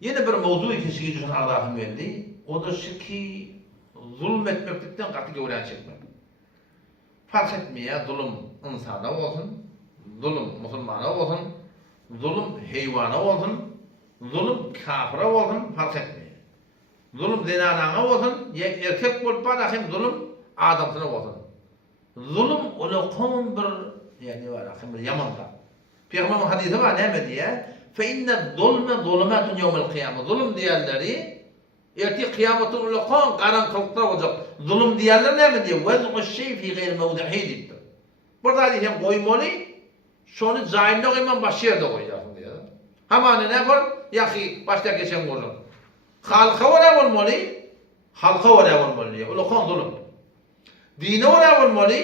Yine bir mevzu kişi için Allah'ın verdi. O da şu ki zulmetmekten katı öğren çekmek. Fark etmeye zulüm insana olsun, zulüm Müslümana olsun, zulüm hayvana olsun, zulüm kafira olsun fark etmeye. Zulüm zinanana olsun, erkek bolup barakim zulüm adamsına olsun. Zulüm onu kom bir yani var bir yamanda. Peygamber hadisi var ne diye? Fe inne zulme zulümatun yevmel kıyame. Zulüm diyenleri erti kıyametin ulukon karanlıkta olacak. Zulüm diyenler ne mi diyor? Vez'u şey fi gayr mevdihi diyor. Burada diyeceğim koymalı, şunu cahilde koyman başka yerde koyacaksın diyor. Hemen ne yapar? Yaki başta geçen koyun. Halka oraya olmalı, halka oraya olmalı diyor. Ulukon zulüm. Dine oraya olmalı,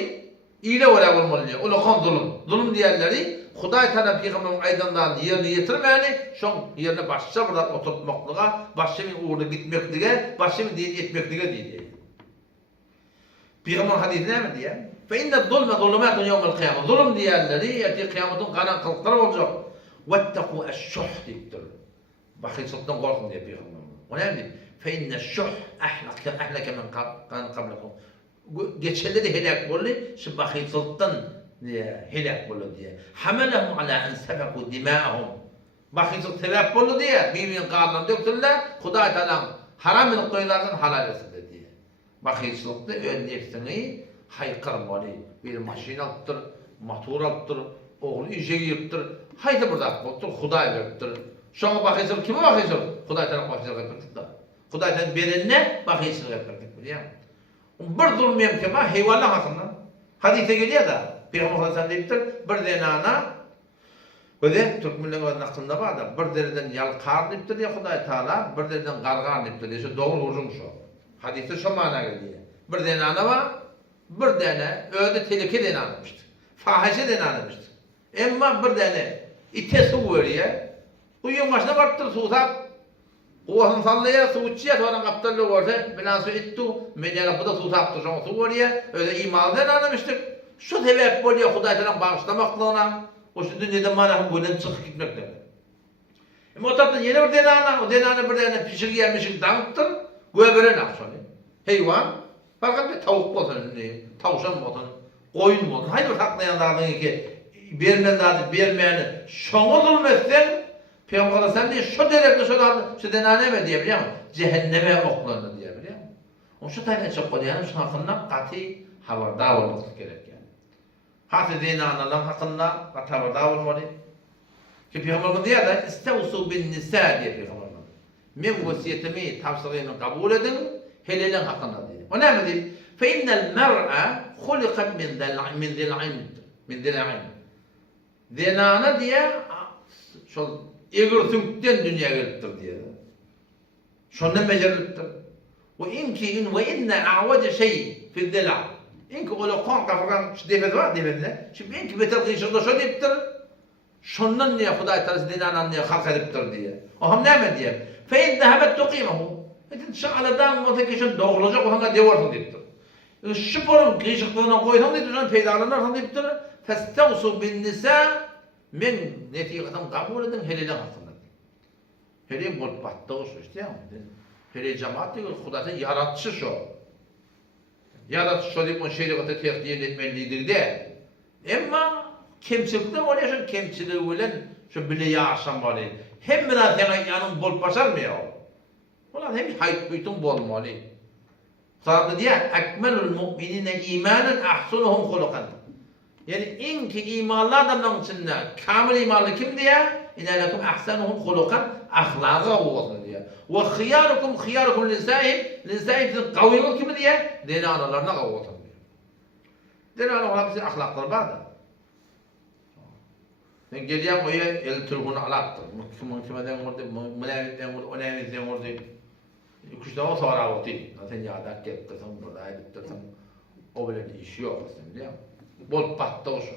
iyile oraya olmalı diyor. Ulukon zulüm. Zulüm diyenleri Huday Teala Peygamber'in aydandan yerini yetirmeyeni, şon yerine başça burada oturtmaklığa, başça bir uğurda gitmekliğe, başça bir din etmekliğe diye. Peygamber hadisi ne mi diye? Fe inne zulme zulümatun yevmel kıyamet. Zulüm diyenleri, erti kıyametin karanlıkları olacak. Vettekû eşşuh deyiptir. Bakıyçılıktan korkun diye Peygamber. O ne mi? Fe inne şuh ahleke men kablekum. Geçerleri helak oldu, şu bakıyçılıktan helak boldu diye. Hamalahum ala en sebeku dima'ahum. Bakıyçılık sebep boldu diye birbirinin kanlarını döktürdüler. Huday Teala haram edip koyulardan halal etsin diye. Bakıyçılıkta ön nefsini haykırmalı. Bir maşina alıptır, motor alıptır, oğlu işe giriptir. Haydi burada alıptır, Huday veriptir. Şuna bakıyçılık kime bakıyçılık? Huday Teala bakıyçılık yapırdık da. Huday Teala berenine bakıyçılık yapırdık biliyor musun? Bir zulmeyem ki hayvanlar hakkında. Hadise geliyor da. Peygamber Hasan deyiptir, bir denana öde Türkmenlerin aklında var da bir dereden yalqar deyiptir ya Huday Teala, bir dereden qarqar deyiptir. Şu doğru uzun şu. Hadiste şu mana geliyor. Bir denana var, bir dene öde teleke denanmıştı. Fahişe denanmıştı. Emma bir dene ite su veriyor. Uyuyor başına baktır su tap. Oğlan sallaya su içiyor, sonra kaptarlı varsa bilen su ittu. Medyana bu da su taptı, sonra su veriyor. Öyle iman denanmıştık. Şu sebep oluyor Huday Teala bağışlamaklığına, o şu dünyada manahın boyundan çıkıp gitmekten. Ama o taraftan yeni bir denana, o denana bir denana pişir yermişik danıttır, göberen akşanı. Hayvan, fakat bir tavuk olsun, tavşan olsun, koyun olsun. Haydi bir haklayanlardan ki, vermeyeni, şonu zulmetsen, Peygamber sen diye şu derekli şu denane mi diye biliyor musun? Cehenneme oklanır diye biliyor musun? O şu tane çok oluyor, şu hakkında katı haberdar olmak gerek. Hası zinanalar hakkında haberdar olmalı. Ki Peygamber diyor da istevsu bin nisa diye Peygamber. Men vasiyetimi tavsiyemi kabul edin, helalen hakkında diyor. O ne mi diyor? Fe innel mer'a hulikat min zil'in. Zinana diye şu egirtünkten dünya geliptir diye. Şondan beceriliptir. Ve inne a'vaca şey fi zil'a. İnki ola kan kafadan devlet var devletine. Şimdi inki beter kıyışırda şu deyiptir. Şundan niye Huday Teala dinanan niye halk ediptir diye. O ham ne mi diye. Fe in dehabet tuqimahu. Etin şa'aladan motakişin doğulacak o hanga devarsın deyiptir. Şu porun kıyışıklığına koysan deyiptir. Şunun peydalanırsan deyiptir. Festevsu bin nisa men netikadan kabul edin heliden hakkında. Hele bol battı olsun işte ya. Hele cemaat diyor Huday'ın yaratışı şu. Yaratış deyip o şeyle katı tehdiyen etmelidir de. Ama kemçilikte oluyor şu kemçiliği bilen şu bile yaşam var. Hem biraz yanın bol başar mı ya? Ulan hem hayt bütün bolmalı. Sonra diye ekmelul mu'minine imanen ahsunuhum hulukan. Yani en ki imanlı adamların içinde kamil imanlı kim diye? İnelekum ahsanuhum hulukan ahlaka olsun diye. Ve khiyarukum linsâhim kaviyun kimi diye? Dini analarına kavvatan diyor. Dini analarına bizi ahlakları var da. Ben geliyem oya el Türk'ün alaktır. Kimeden vurdu, münevitten vurdu, onevitten vurdu. Kuşta o sonra vurdu. Zaten yadak gettirsin, burada edittirsin. O böyle bir işi yok aslında biliyor musun? Bol battı o şu.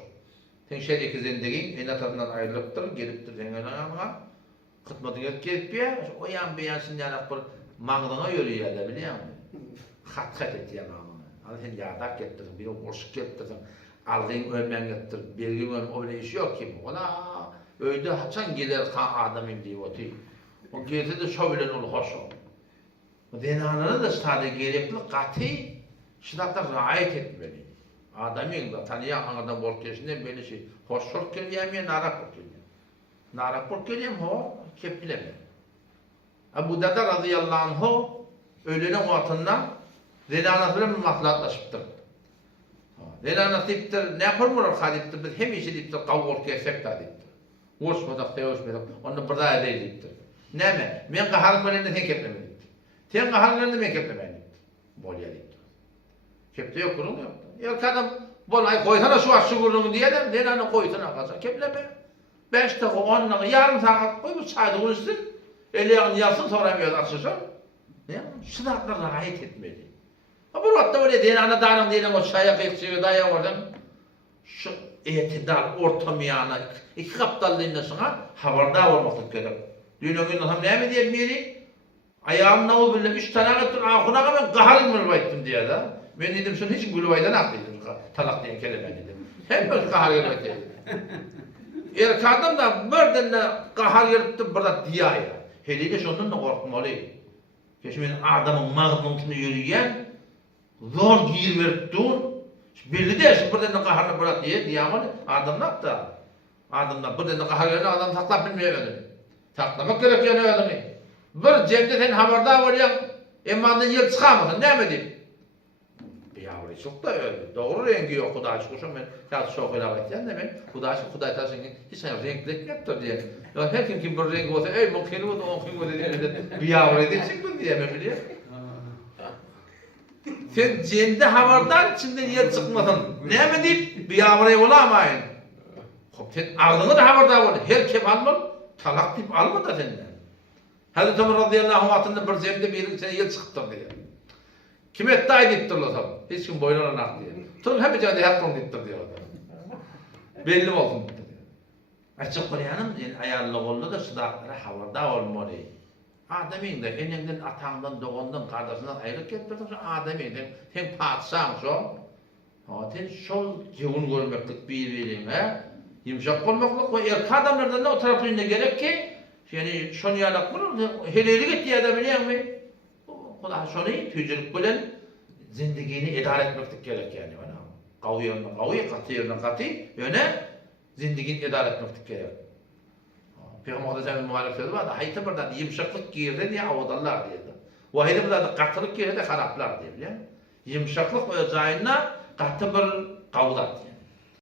Sen şeydeki zendeğin en atasından ayrılıptır, geliptir senin yanına. Hıtmatı gelip ya, o yan beyansın yanak bir mağdana yürüyor ya da biliyor musun? Hat etti ya mağdana. Sen yadak gettirsin, bir o boşluk gettirsin. Algın ölmen getir, bilgin ölmen, o bile işi yok ki. Ona öyle haçan gelir kan adamım diye otu. O gezi de şöyle ol hoş ol. Denanları da sadece gerekli katı şiddetle riayet etmeli. Adamın da tanıyan adam borçlusundan böyle şey. Hoşçak geliyem ya narak geliyem. Narak geliyem ho kepleme. Abu Darda radıyallahu anh ölene vatandan denanatıyla maslahatlaşıptır. Denanat deyiptir, ne yapırmır hadiptir, biz hem işi deyiptir, kavgol kesek de deyiptir. Uğraşmadak, teyoşmadak, onu burada edeyim deyiptir. Neme? Men qaharım ölende sen kepleme deyiptir. Sen qaharım ölende men kepleme deyiptir. Bolya deyiptir. Kepte yok kurun yok. Ya kadam, bolay koysana şu aşı kurunu diye de, denanı koysana kalsa, kepleme. 5 dakika, 10 dakika, yarım saat koy, bu çayda konuşsun. Eleğini yapsın, sonra emniyet açılsın. Ne? Şıdatla rahat etmeli. Bu hatta öyle denanı dağınım diyelim o çaya kıyıkçıya daya oradan. Şu etidal, ortamiyana, iki kaptallığında sana haberdar olmaklık gerek. Dünyanın adam ne mi diyelim yeri? Ayağım ne oldu bile 3 tane gittim, ahuna ben qaharım mırbayttım diye de. Ben dedim şunu hiç gülüvaydan aklıydım, talak diyen kelime dedim. Hem böyle qahar yırmak dedim. Erkadım da birden de qahar yırttı burada diye ya. Heliyle şundan da korkmalıyım. Keşke adamın mağdumunu yürüyen, zor giyir verdiğin, belli de şimdi buradan da qaharını bırak diye diyemeli. Adamlar da, adamlar buradan da qahar yürüyen adam taklap bilmiyor ödünü. Taklamak gerek yani ödünü. Bir cemde sen haberdar olayan, emandan yer çıkamadın, ne mi diyeyim? Bir yavru çok da öyle. Doğru rengi yok, Kuday çıkmışım ben. Ya çok öyle gitken de ben, Kuday taşın hiç renkli yaptır diye. Ya her kim bir rengi olsa, ey mümkün oldu, mümkün oldu diye bir yavru edecek mi diye mi biliyor? Sen cende haberdar içinde yer çıkmadın. Ne mi deyip bir yavruya olamayın. Sen ağzını da haberdar olun. Her kim almalı, talak deyip alma da senden. Hazreti Ömer radıyallahu anh'ın bir zemde bir sene yer çıktı diye. Kim etti ay deyiptir o zaman. Hiç kim boynuna nak diye. Tüm hep canı yaktın deyiptir diyor. Belli olsun deyiptir diyor. Açık Kur'an'ın ayarlı oldu da sıdaklara haberdar olmalı. Adamın da eninden, atandan, doğandan, kardeşinden ayrılık ettirdin, adamın da sen padişahın sen şol cevun görmeklik birbirine, yumuşak olmaklık ve erkek adamlardan da o taraflarında gerek ki, yani şunu yalak bulur, helelik ettiği adam biliyor musun? Kuda şunu tücülük bilen zindigini idare etmeklik gerek yani. Kavu yerine kavu, katı yerine katı, yöne zindigini idare etmeklik gerek. Peygamber Efendimiz mübarek sözü var da hayta burada yumuşaklık girdi diye avadallar diye. Vahide burada katılık girdi de haraplar diye. Yumuşaklık özayına katı bir kavlat diye.